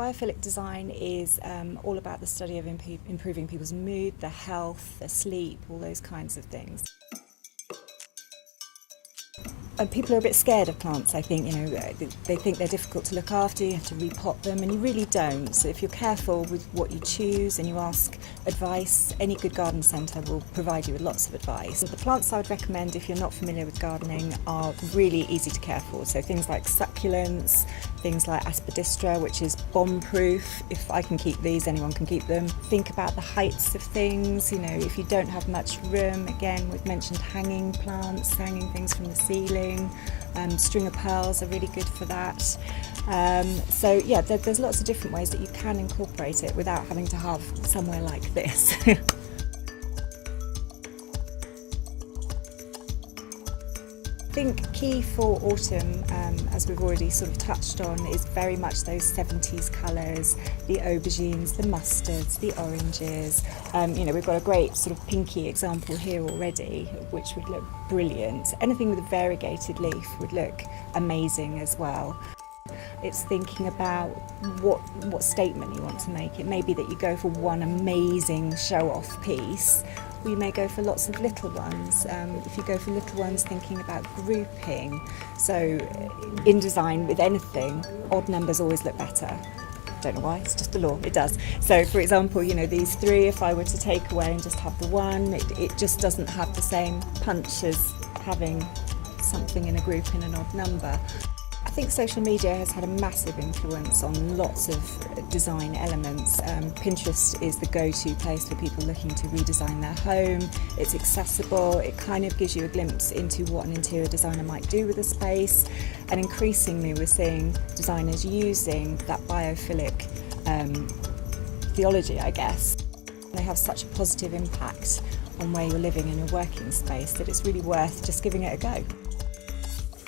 Biophilic design is all about the study of improving people's mood, their health, their sleep, all those kinds of things. And people are a bit scared of plants, I think. They think they're difficult to look after, you have to repot them, and you really don't. So if you're careful with what you choose and you ask advice, any good garden centre will provide you with lots of advice. The plants I would recommend if you're not familiar with gardening are really easy to care for. So things like succulents, things like aspidistra, which is bomb-proof. If I can keep these, anyone can keep them. Think about the heights of things. If you don't have much room, again, we've mentioned hanging plants, hanging things from the ceiling. String of pearls are really good for that. So yeah, there's lots of different ways that you can incorporate it without having to have somewhere like this. I think key for autumn, as we've already sort of touched on, is very much those 70s colours, the aubergines, the mustards, the oranges. We've got a great sort of pinky example here already, which would look brilliant. Anything with a variegated leaf would look amazing as well. It's thinking about what statement you want to make. It may be that you go for one amazing show-off piece, or you may go for lots of little ones. If you go for little ones, thinking about grouping. So in design with anything, odd numbers always look better. Don't know why, it's just the law, it does. So for example, these three, if I were to take away and just have the one, it just doesn't have the same punch as having something in a group in an odd number. I think social media has had a massive influence on lots of design elements. Pinterest is the go-to place for people looking to redesign their home. It's accessible, it kind of gives you a glimpse into what an interior designer might do with a space, and increasingly we're seeing designers using that biophilic theology, I guess. They have such a positive impact on where you're living in your working space that it's really worth just giving it a go.